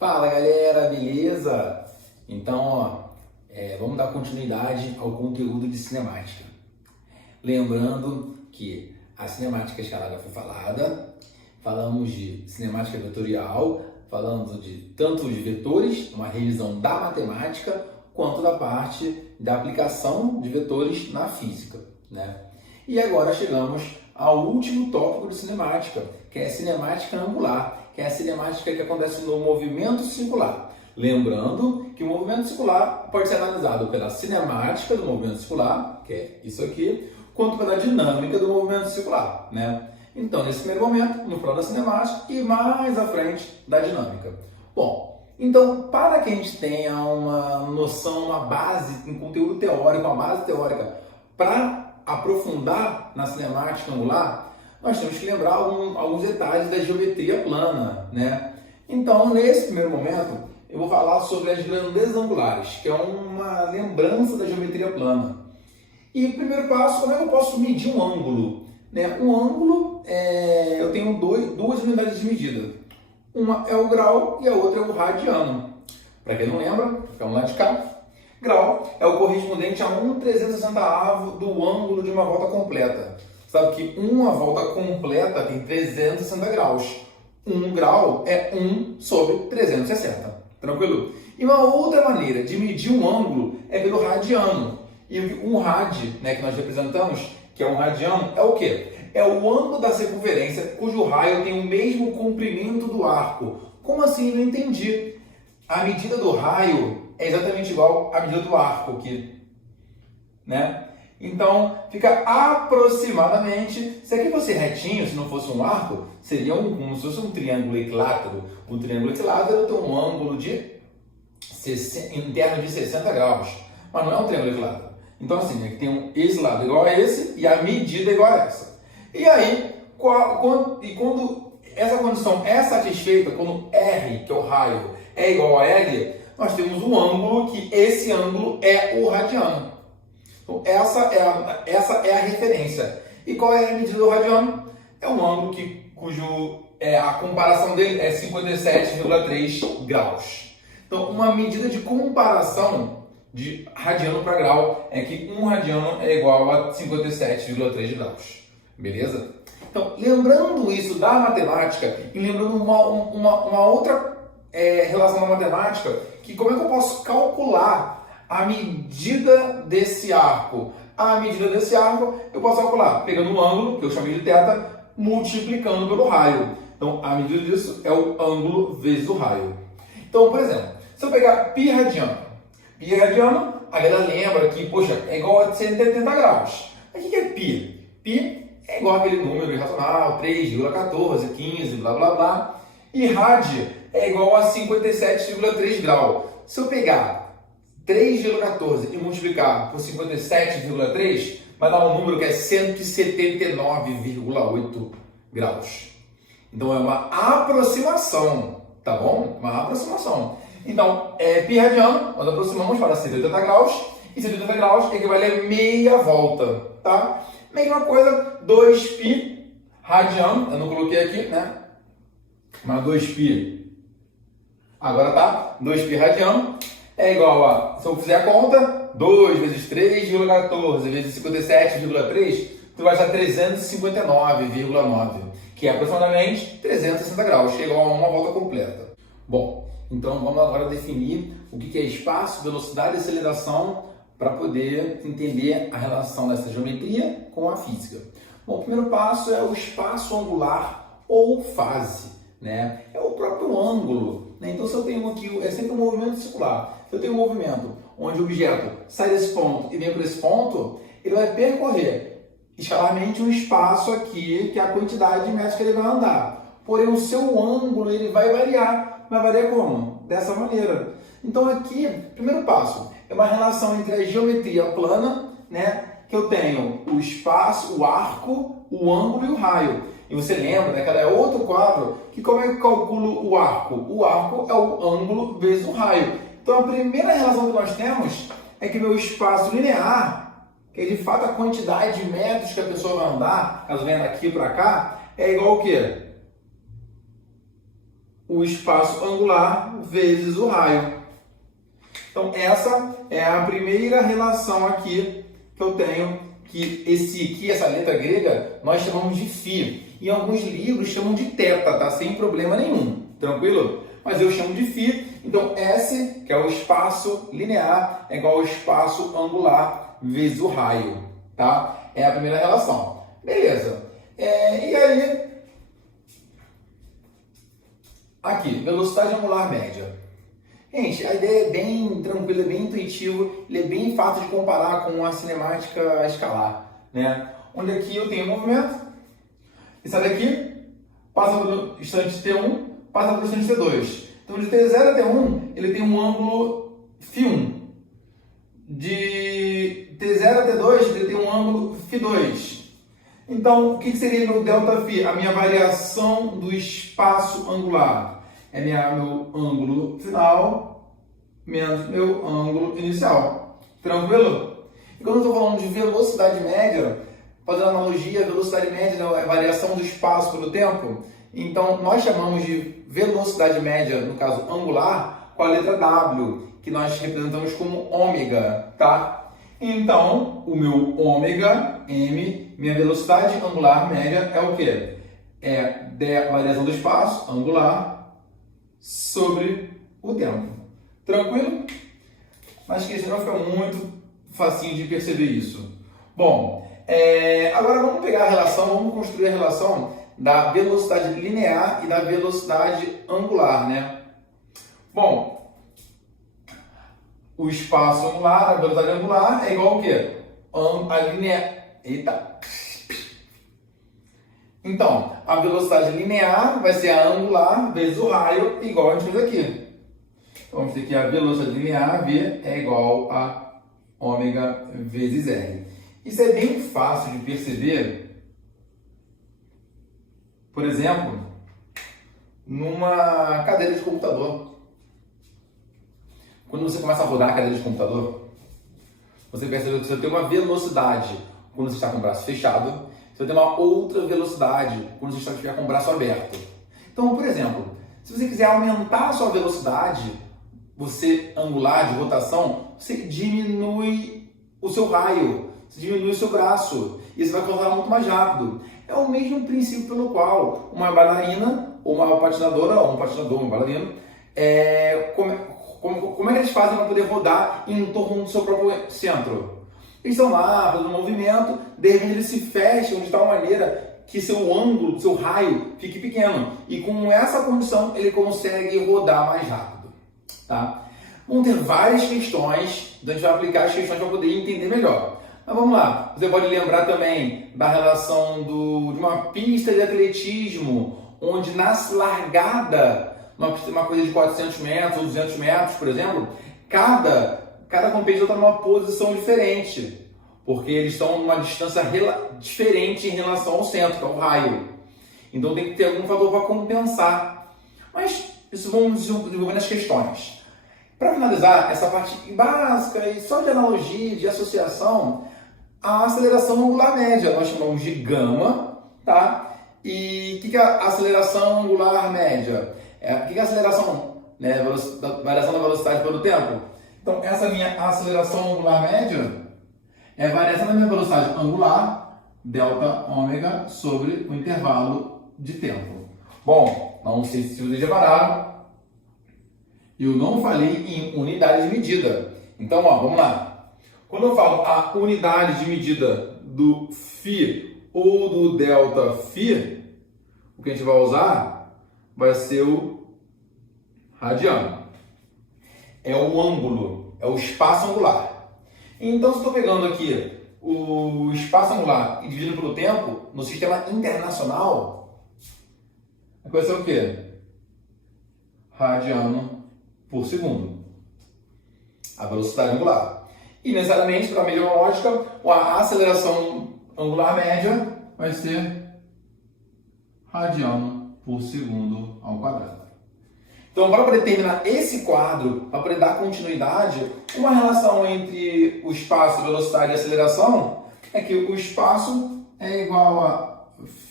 Fala galera, beleza? Então, vamos dar continuidade ao conteúdo de cinemática. Lembrando que a cinemática escalada foi falada, falamos de cinemática vetorial, falamos tanto de vetores, uma revisão da matemática, quanto da parte da aplicação de vetores na física, né? E agora chegamos ao último tópico de cinemática, que é a cinemática angular, que é a cinemática que acontece no movimento circular. Lembrando que o movimento circular pode ser analisado pela cinemática do movimento circular, que é isso aqui, quanto pela dinâmica do movimento circular, né? Então, nesse primeiro momento, no plano da cinemática e mais à frente da dinâmica. Bom, então, para que a gente tenha uma noção, uma base, um conteúdo teórico, uma base teórica para aprofundar na cinemática angular, nós temos que lembrar alguns detalhes da geometria plana, né? Então, nesse primeiro momento, eu vou falar sobre as grandezas angulares, que é uma lembrança da geometria plana. E o primeiro passo, como é que eu posso medir um ângulo? Né? Um ângulo, eu tenho duas unidades de medida. Uma é o grau e a outra é o radiano. Para quem não lembra, vamos lá de cá. Grau é o correspondente a 1/360º do ângulo de uma volta completa. Sabe que uma volta completa tem 360 graus. 1 grau é 1 sobre 360. Tranquilo? E uma outra maneira de medir um ângulo é pelo radiano. E um rad, né, que nós representamos, que é um radiano, é o quê? É o ângulo da circunferência cujo raio tem o mesmo comprimento do arco. Como assim? Não entendi. A medida do raio é exatamente igual à medida do arco aqui, né? Então, fica aproximadamente, se aqui fosse retinho, se não fosse um arco, seria como se fosse um triângulo equilátero. O triângulo equilátero tem um ângulo interno de 60 graus, mas não é um triângulo equilátero. Então, assim, tem esse lado igual a esse e a medida igual a essa. E aí, quando essa condição é satisfeita, quando R, que é o raio, é igual a L, nós temos um ângulo que esse ângulo é o radiano. Então, essa é a referência. E qual é a medida do radiano? É um ângulo a comparação dele é 57,3 graus. Então, uma medida de comparação de radiano para grau é que um radiano é igual a 57,3 graus. Beleza? Então, lembrando isso da matemática e lembrando uma outra relação da matemática, que como é que eu posso calcular a medida desse arco? A medida desse arco eu posso calcular pegando o ângulo, que eu chamei de θ, multiplicando pelo raio. Então, a medida disso é o ângulo vezes o raio. Então, por exemplo, se eu pegar π radiano, a galera lembra que, poxa, é igual a 180 graus. Mas o que é π? Π é igual àquele número irracional, 3,14, 15, blá blá blá. E rad é igual a 57,3 graus. Se eu pegar 3,14 e multiplicar por 57,3, vai dar um número que é 179,8 graus. Então é uma aproximação, tá bom? Uma aproximação. Então, π radiano, nós aproximamos para 180 graus, e 180 graus equivale a meia volta, tá? Mesma coisa, 2π radiano, eu não coloquei aqui, né? Mas 2π, agora tá, 2π radiano é igual a, se eu fizer a conta, 2 vezes 3,14 vezes 57,3, tu vai achar 359,9, que é aproximadamente 360 graus, que é igual a uma volta completa. Bom, então vamos agora definir o que é espaço, velocidade e aceleração para poder entender a relação dessa geometria com a física. Bom, o primeiro passo é o espaço angular ou fase, né? É o próprio ângulo, né? Então, se eu tenho aqui, é sempre um movimento circular. Se eu tenho um movimento onde o objeto sai desse ponto e vem para esse ponto, ele vai percorrer escalarmente um espaço aqui, que é a quantidade de metros que ele vai andar. Porém, o seu ângulo ele vai variar. Vai variar como? Dessa maneira. Então, aqui, primeiro passo, é uma relação entre a geometria plana, né? Que eu tenho o espaço, o arco, o ângulo e o raio. E você lembra, né, que ela é outro quadro, que como é que eu calculo o arco? O arco é o ângulo vezes o raio. Então, a primeira relação que nós temos é que meu espaço linear, que é de fato a quantidade de metros que a pessoa vai andar, caso venha daqui para cá, é igual ao quê? o espaço angular vezes o raio. Então, essa é a primeira relação aqui que eu tenho, que essa letra grega, nós chamamos de φ. Em alguns livros chamam de θ, tá? Sem problema nenhum, tranquilo? Mas eu chamo de φ. Então, S, que é o espaço linear, é igual ao espaço angular vezes o raio, tá? É a primeira relação. Beleza. E aí, aqui, velocidade angular média. Gente, a ideia é bem tranquila, é bem intuitiva, ele é bem fácil de comparar com a cinemática escalar, né? Onde aqui eu tenho movimento, e sai daqui, passa pelo instante T1, passa pelo instante T2. Então, de T0 a T1, ele tem um ângulo φ1. De T0 a T2, ele tem um ângulo φ2. Então, o que seria meu ΔΦ? A minha variação do espaço angular. É meu ângulo final menos meu ângulo inicial. Tranquilo? E quando eu estou falando de velocidade média, fazendo analogia, velocidade média é a variação do espaço pelo tempo. Então, nós chamamos de velocidade média, no caso angular, com a letra W, que nós representamos como ômega, tá? Então, o meu ômega, M, minha velocidade angular média é o quê? É a variação do espaço angular sobre o tempo. Tranquilo? Mas que senão fica muito facinho de perceber isso. Bom, agora vamos pegar a relação, vamos construir a relação da velocidade linear e da velocidade angular, né? Bom, o espaço angular, a velocidade angular é igual ao quê? A linear. Eita! Então, a velocidade linear vai ser a angular vezes o raio, igual a gente fez aqui. Então, vamos ter que a velocidade linear, V, é igual a ômega vezes R. Isso é bem fácil de perceber, por exemplo, numa cadeira de computador. Quando você começa a rodar a cadeira de computador, você percebe que você tem uma velocidade quando você está com o braço fechado, você tem uma outra velocidade quando você estiver com o braço aberto. Então, por exemplo, se você quiser aumentar a sua velocidade, angular de rotação, você diminui o seu raio, você diminui o seu braço, e você vai correr muito mais rápido. É o mesmo princípio pelo qual uma bailarina, ou uma patinadora, ou um patinador, um bailarino, como é que eles fazem para poder rodar em torno do seu próprio centro? Eles estão lá fazendo um movimento, de repente eles se fecham de tal maneira que seu ângulo, seu raio fique pequeno. E com essa condição ele consegue rodar mais rápido. Tá? Vão ter várias questões, então a gente vai aplicar as questões para poder entender melhor. Mas vamos lá, você pode lembrar também da relação de uma pista de atletismo, onde na largada, uma coisa de 400 metros ou 200 metros, por exemplo, cada competidor está numa posição diferente, porque eles estão numa distância diferente em relação ao centro, que é o raio. Então tem que ter algum fator para compensar. Mas isso vamos desenvolver nas questões. Para finalizar essa parte básica e só de analogia, de associação, a aceleração angular média, nós chamamos de gama, tá? E o que é a aceleração angular média? O que é a aceleração, né? Variação da velocidade pelo tempo? Então, essa minha aceleração angular média é a variação da minha velocidade angular, delta ômega, sobre o intervalo de tempo. Bom, não sei se vocês repararam, eu não falei em unidade de medida. Então, vamos lá. Quando eu falo a unidade de medida do φ ou do ΔΦ, o que a gente vai usar vai ser o radiano. É o ângulo, é o espaço angular. Então, se eu estou pegando aqui o espaço angular e dividindo pelo tempo, no sistema internacional, vai ser o quê? Radiano por segundo. A velocidade angular. E, necessariamente, para a mesma lógica, a aceleração angular média vai ser radiano por segundo ao quadrado. Então, para poder terminar esse quadro, para poder dar continuidade, uma relação entre o espaço, velocidade e aceleração é que o espaço é igual a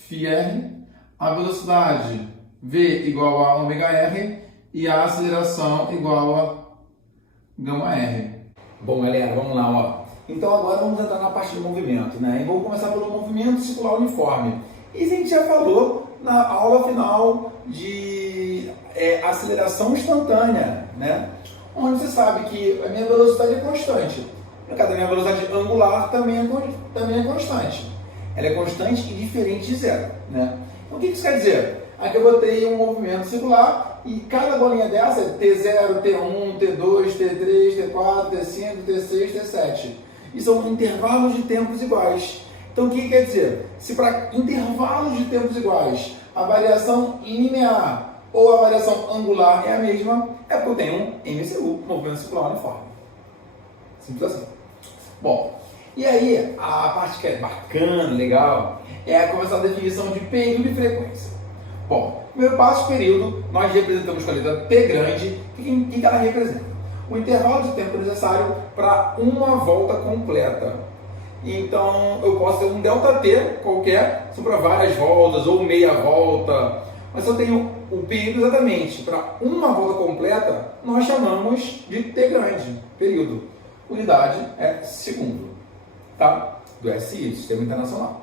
φr, a velocidade V igual a ômega R e a aceleração igual a gama R. Bom, galera, vamos lá, ó. Então agora vamos entrar na parte do movimento, né? E vamos começar pelo movimento circular uniforme. Isso a gente já falou na aula final de aceleração instantânea, né? Onde você sabe que a minha velocidade é constante. No caso da minha velocidade angular também é constante. Ela é constante e diferente de zero, né? Então o que isso quer dizer? Aqui eu botei um movimento circular e cada bolinha dessa é T0, T1, T2, T3, T4, T5, T6, T7. E são intervalos de tempos iguais. Então o que quer dizer? Se para intervalos de tempos iguais a variação linear ou a variação angular é a mesma, é porque eu tenho um MCU, movimento circular uniforme. Simples assim. Bom, e aí a parte que é bacana, legal, é começar a definição de período e frequência. Bom, primeiro passo, período, nós representamos com a letra T grande. O que ela representa? O intervalo de tempo necessário para uma volta completa. Então, eu posso ter um ΔT qualquer, são para várias voltas, ou meia volta. Mas se eu tenho o período exatamente para uma volta completa, nós chamamos de T grande, período. Unidade é segundo, tá? Do SI, Sistema Internacional.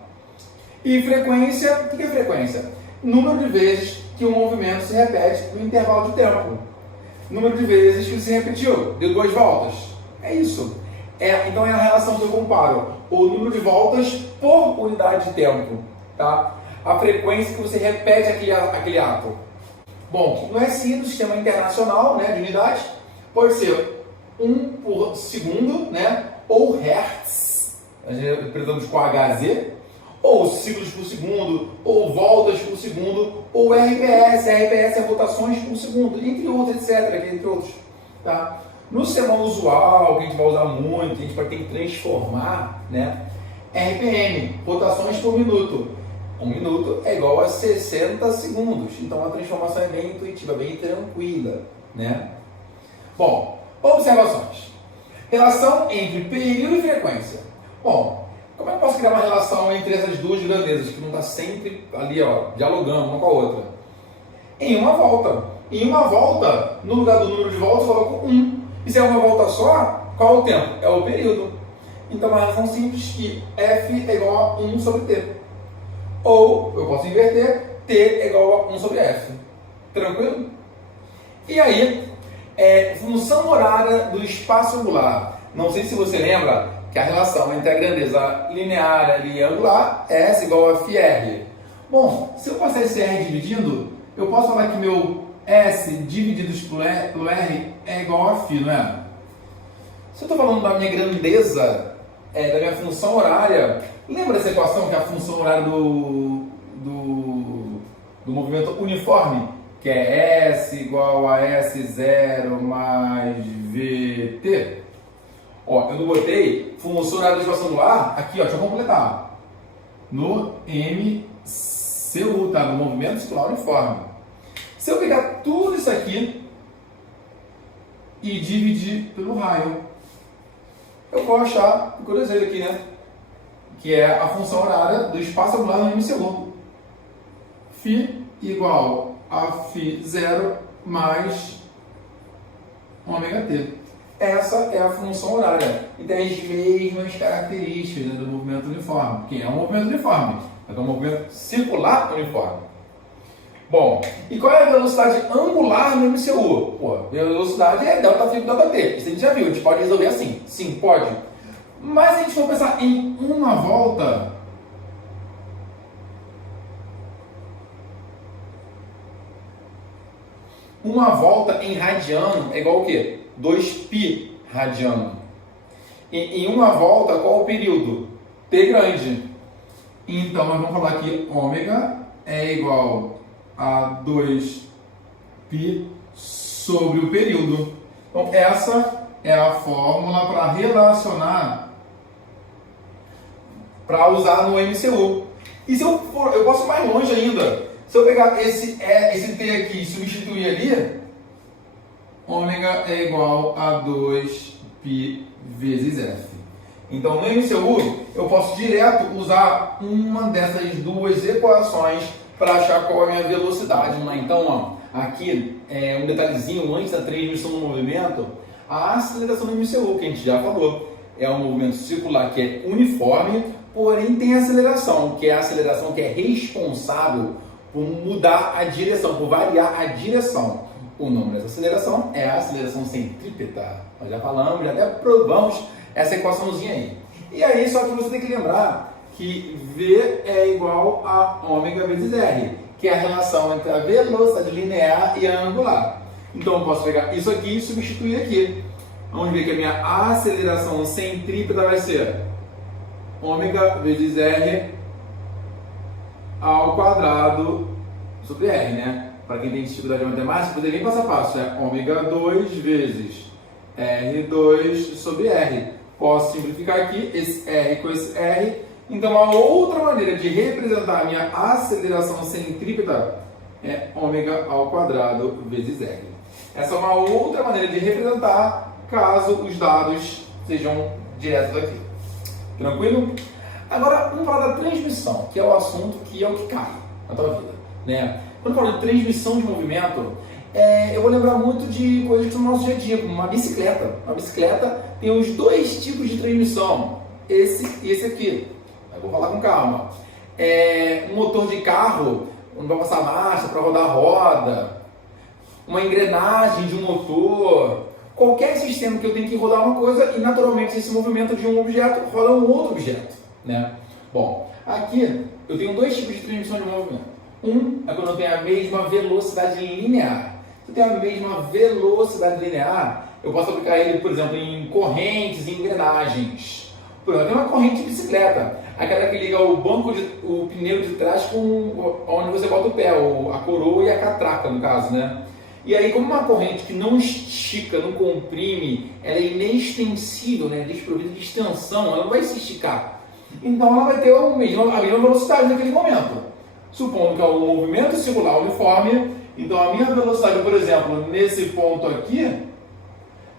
E frequência, o que é frequência? Número de vezes que o movimento se repete no intervalo de tempo. Número de vezes que se repetiu, deu 2 voltas. É isso. Então é a relação que eu comparo. O número de voltas por unidade de tempo. Tá? A frequência que você repete aquele ato. Bom, no SI, do Sistema Internacional, né, de unidades, pode ser 1 por segundo, né, ou Hertz, nós representamos com HZ, ou ciclos por segundo, ou voltas por segundo, ou RPS. RPS é rotações por segundo, entre outros, etc. Entre outros. Tá? No sistema usual, que a gente vai usar muito, a gente vai ter que transformar, né? RPM, rotações por minuto. 1 minuto é igual a 60 segundos. Então a transformação é bem intuitiva, bem tranquila, né? Bom, observações. Relação entre período e frequência. Bom, como é que eu posso criar uma relação entre essas duas grandezas que não está sempre ali, ó, dialogando uma com a outra? Em uma volta. Em uma volta, no lugar do número de voltas, eu coloco 1. E se é uma volta só, qual é o tempo? É o período. Então, uma relação simples que F é igual a 1 sobre T. Ou, eu posso inverter, T é igual a 1 sobre F. Tranquilo? E aí, função horária do espaço angular. Não sei se você lembra que a relação entre a grandeza linear e angular é S igual a FR. Bom, se eu passar esse R dividindo, eu posso falar que meu S dividido pelo R é igual a φ, não é? Se eu estou falando da minha grandeza, da minha função horária, lembra dessa equação que é a função horária do movimento uniforme? Que é S igual a S0 mais VT. Ó, eu não botei função horária do espaço angular aqui, ó, deixa eu completar. No MCU, tá? No movimento circular uniforme. Se eu pegar tudo isso aqui e dividir pelo raio, eu vou achar, curiosidade aqui, né? Que é a função horária do espaço angular no MCU. Φ igual a φ0 mais ômega-t. Essa é a função horária. E tem as mesmas características, né, do movimento uniforme. Que é um movimento uniforme. É um movimento circular uniforme. Bom, e qual é a velocidade angular no MCU? Pô, a velocidade é ΔΦ com ΔT. Isso a gente já viu, a gente pode resolver assim. Sim, pode. Mas se a gente for pensar em uma volta, uma volta em radiano é igual ao quê? 2π radiano. Em uma volta, qual é o período? T grande. Então, nós vamos falar que ômega é igual a 2π sobre o período. Então, essa é a fórmula para relacionar, para usar no MCU. E se eu posso ir mais longe ainda. Se eu pegar esse T aqui e substituir ali, ômega é igual a 2π vezes F. Então, no MCU, eu posso direto usar uma dessas duas equações para achar qual é a minha velocidade. Vamos lá, então, ó, aqui é um detalhezinho antes da transmissão do movimento, a aceleração do MCU, que a gente já falou, é um movimento circular que é uniforme, porém tem aceleração, que é a aceleração que é responsável por mudar a direção, por variar a direção. O nome dessa aceleração é a aceleração centrípeta. Nós já falamos, já até provamos essa equaçãozinha aí. E aí, só que você tem que lembrar que V é igual a ômega vezes R, que é a relação entre a velocidade linear e a angular. Então, eu posso pegar isso aqui e substituir aqui. Vamos ver que a minha aceleração centrípeta vai ser ômega vezes R ao quadrado sobre R, né? Para quem tem dificuldade de matemática, poder nem passo a passo. É ômega 2 vezes R2 sobre R. Posso simplificar aqui esse R com esse R. Então, a outra maneira de representar a minha aceleração centrípeta é ômega ao quadrado vezes R. Essa é uma outra maneira de representar caso os dados sejam diretos aqui. Tranquilo? Agora, vamos falar da transmissão, que é o assunto que é o que cai na tua vida, né? Quando eu falo de transmissão de movimento, eu vou lembrar muito de coisas que são no nosso dia a dia, como uma bicicleta. Uma bicicleta tem os dois tipos de transmissão, esse e esse aqui. Eu vou falar com calma. Um motor de carro, onde vai passar marcha para rodar a roda, uma engrenagem de um motor, qualquer sistema que eu tenho que rodar uma coisa e naturalmente esse movimento de um objeto roda um outro objeto, né? Bom, aqui eu tenho dois tipos de transmissão de movimento. Um é quando eu tenho a mesma velocidade linear. Se eu tenho a mesma velocidade linear, eu posso aplicar ele, por exemplo, em correntes e engrenagens. Por exemplo, eu tenho uma corrente de bicicleta, aquela que liga o pneu de trás com onde você bota o pé, a coroa e a catraca, no caso, né? E aí, como uma corrente que não estica, não comprime, ela é inextensível, né? Desprovida de extensão, ela não vai se esticar. Então, ela vai ter a mesma velocidade naquele momento. Supondo que é um movimento circular uniforme, então a minha velocidade, por exemplo, nesse ponto aqui,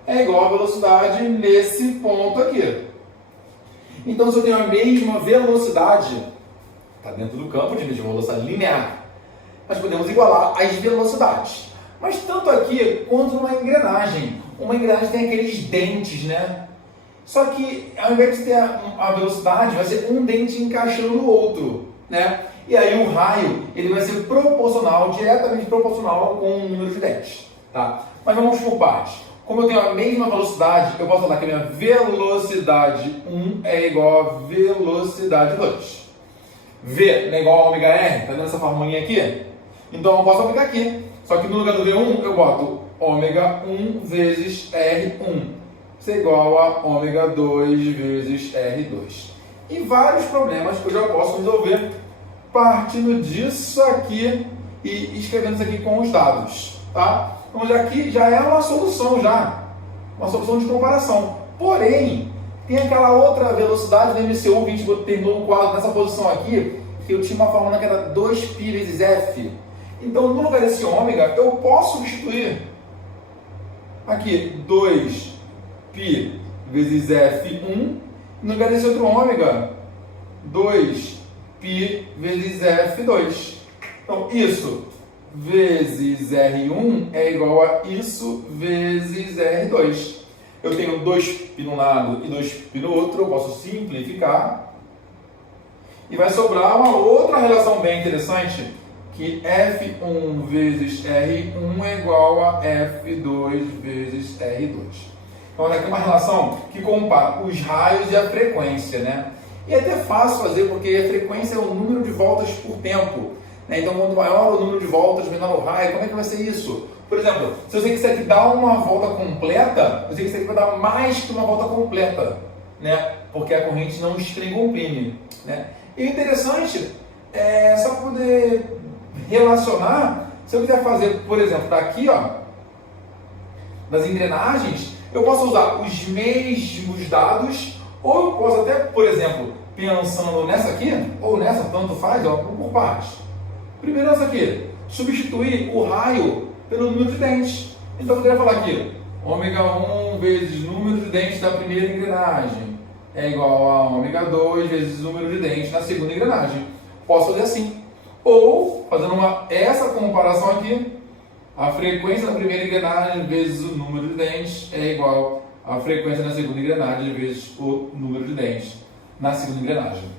é igual à velocidade nesse ponto aqui. Então, se eu tenho a mesma velocidade, está dentro do campo de mesma velocidade linear, nós podemos igualar as velocidades. Mas tanto aqui quanto numa engrenagem. Uma engrenagem tem aqueles dentes, né? Só que ao invés de ter a velocidade, vai ser um dente encaixando no outro, né? E aí o raio ele vai ser proporcional, diretamente proporcional com o número de dentes, tá? Mas vamos por partes. Como eu tenho a mesma velocidade, eu posso falar que a minha velocidade 1 é igual a velocidade 2. V é igual a ômega R, tá vendo essa formulinha aqui? Então eu posso aplicar aqui. Só que no lugar do V1 eu boto ômega 1 vezes R1. Isso é igual a ômega 2 vezes R2. E vários problemas que eu já posso resolver partindo disso aqui e escrevendo isso aqui com os dados, tá? Então aqui já é uma solução uma solução de comparação. Porém, tem aquela outra velocidade do MCU que a gente terminou um quadro nessa posição aqui, que eu tinha uma fórmula que era 2π vezes F. Então, no lugar desse ômega, eu posso substituir aqui 2π vezes F1, no lugar desse outro ômega, 2π vezes F2. Então, isso vezes R1 é igual a isso vezes R2. Eu tenho 2π num lado e 2π no outro, eu posso simplificar. E vai sobrar uma outra relação bem interessante, que F1 vezes R1 é igual a F2 vezes R2. Então, aqui é uma relação que compara os raios e a frequência, né? E é até fácil fazer, porque a frequência é o número de voltas por tempo, né? Então, quanto maior o número de voltas, menor o raio. Como é que vai ser isso? Por exemplo, se você quiser que dar uma volta completa, você quiser que vai dar mais que uma volta completa, né? Porque a corrente não estica nem comprime, né? E o interessante é só poder relacionar. Se eu quiser fazer, por exemplo, daqui, ó, das engrenagens, eu posso usar os mesmos dados, ou eu posso até, por exemplo, pensando nessa aqui, ou nessa, tanto faz, ó, por partes. Primeiro essa aqui, substituir o raio pelo número de dentes. Então eu poderia falar aqui, ômega 1 vezes número de dentes da primeira engrenagem é igual a ômega 2 vezes número de dentes na segunda engrenagem. Posso fazer assim. Ou, fazendo essa comparação aqui, a frequência da primeira engrenagem vezes o número de dentes é igual à frequência da segunda engrenagem vezes o número de dentes na segunda engrenagem.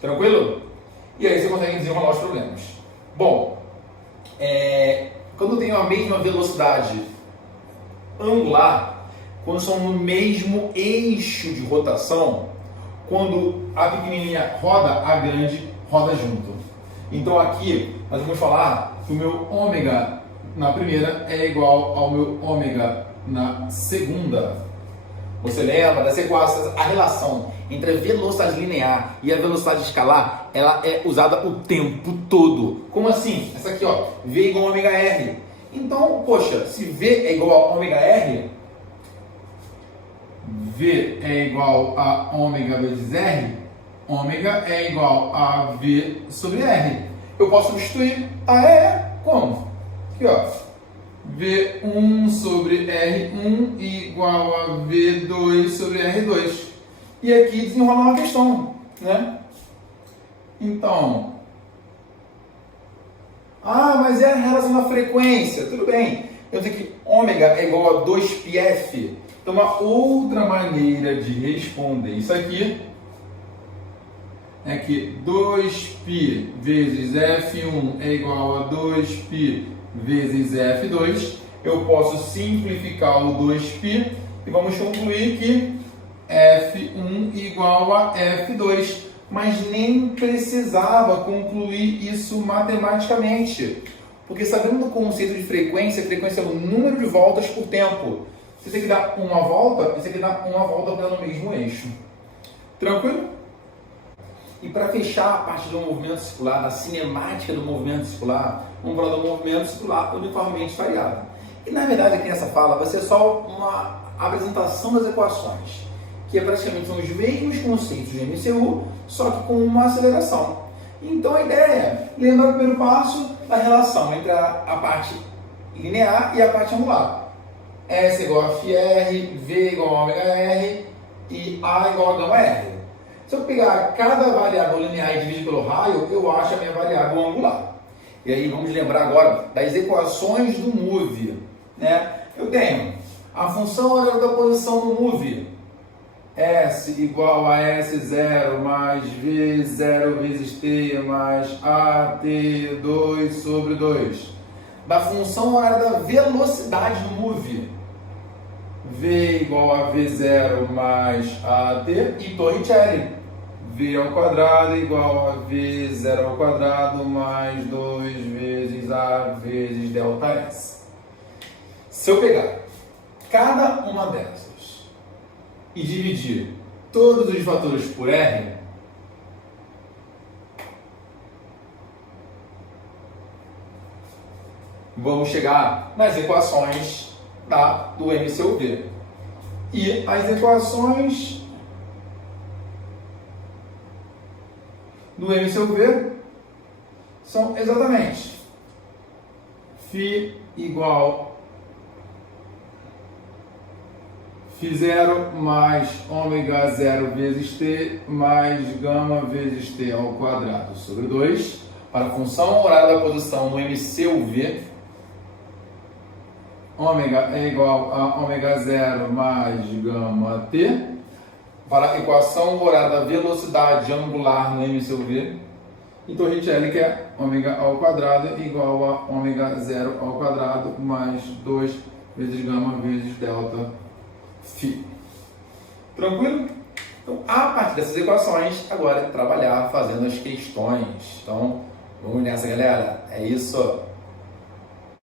Tranquilo? E aí você consegue desenrolar os problemas. Bom, quando eu tenho a mesma velocidade angular, quando são no mesmo eixo de rotação, quando a pequenininha roda, a grande roda junto. Então aqui nós vamos falar que o meu ômega na primeira é igual ao meu ômega na segunda. Você lembra das equações? A relação entre a velocidade linear e a velocidade escalar, ela é usada o tempo todo. Como assim? Essa aqui, ó, V igual a ômega R. Então, poxa, se V é igual a ômega R, V é igual a ômega vezes R, ômega é igual a V sobre R. Eu posso substituir a E como? Aqui, ó. V1 sobre R1 igual a V2 sobre R2. E aqui desenrolar uma questão, né? Então, mas é a relação da frequência. Tudo bem. Eu tenho que ômega é igual a 2πf. Então, uma outra maneira de responder isso aqui é que 2π vezes F1 é igual a 2π vezes F2. Eu posso simplificar o 2π e vamos concluir que F1 igual a F2. Mas nem precisava concluir isso matematicamente. Porque sabendo do conceito de frequência, frequência é o número de voltas por tempo. Se você tem que dar uma volta, você tem que dar uma volta pelo mesmo eixo. Tranquilo? E para fechar a parte do movimento circular, da cinemática do movimento circular, vamos falar do movimento circular uniformemente variável. E na verdade aqui nessa fala vai ser só uma apresentação das equações, que praticamente são os mesmos conceitos de MCU, só que com uma aceleração. Então a ideia é lembrar o primeiro passo da relação entre a parte linear e a parte angular. S igual a φr, V igual a ômega R e A igual a gama R. Se eu pegar cada variável linear e dividir pelo raio, eu acho a minha variável angular. E aí vamos lembrar agora das equações do move. Né? Eu tenho a função horária da posição do move. S igual a S0 mais V0 vezes T mais AT2 sobre 2. Da função horária da velocidade do move. V igual a V0 mais AT e Torricelli. V ao quadrado igual a V0 ao quadrado mais 2 vezes A vezes delta S. Se eu pegar cada uma dessas e dividir todos os fatores por R, vamos chegar nas equações do MCUV. E as equações do MCUV são exatamente φ igual φ0 mais ômega 0 vezes t mais gama vezes t ao quadrado sobre 2 para a função horária da posição no MCUV. Ômega é igual a ômega 0 mais gama t para a equação horária da velocidade angular no MCUV. E Torricelli, que é ômega ao quadrado igual a ômega 0 ao quadrado mais 2 vezes gama vezes delta φ. Tranquilo? Então, a partir dessas equações, agora é trabalhar fazendo as questões. Então, vamos nessa, galera. É isso.